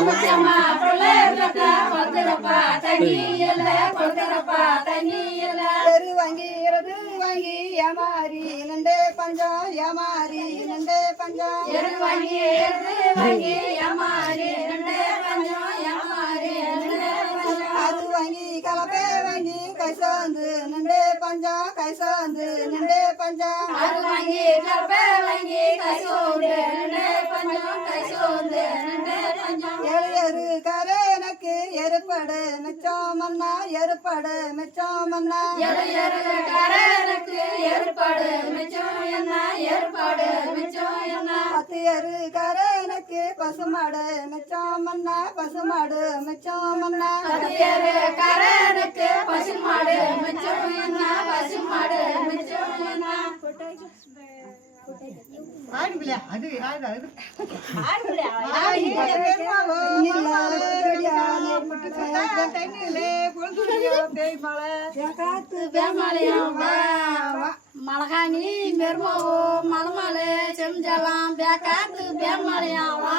முக்கியமா பிள்ளை கொடுக்கிறப்பா தண்ணி இல்ல கொடுக்கிறப்பா தண்ணி இல்ல வாங்கி ஏமாறி நண்டே பஞ்சம் ஏமாறி நண்டே பஞ்சம் வாங்கி ஏமாறி நண்டே பஞ்சம் ஏமாறி அது வாங்கி கலப்பே வாங்கி கைசோந்து நண்டே பஞ்சம் கைசோந்து நண்டே பஞ்சம் அது வாங்கி கலப்பே வாங்கி கைசோந்து நண்டே பஞ்சம் கைசோந்து நண்டே பஞ்சம் ஏறு கரை எனக்கு எருப்படு மிச்சம் மண்ணா எருப்படு மிச்சம் மண்ணா கரனுக்கு ஏற்பாடு மிச்சம் என்ன ஏற்பாடு மிச்சம் என்ன பத்து எரு கரனுக்கு பசுமாடு மிச்சம் மண்ணா பசுமாடு மிச்சம் மண்ணா கரனுக்கு பசுமாடு மிச்சம் என்ன பசுமாடு மிச்சம் என்ன மலகாணி மெர்மோ மலமலை செஞ்சலாம் பேக்காத்து பேமலையா வா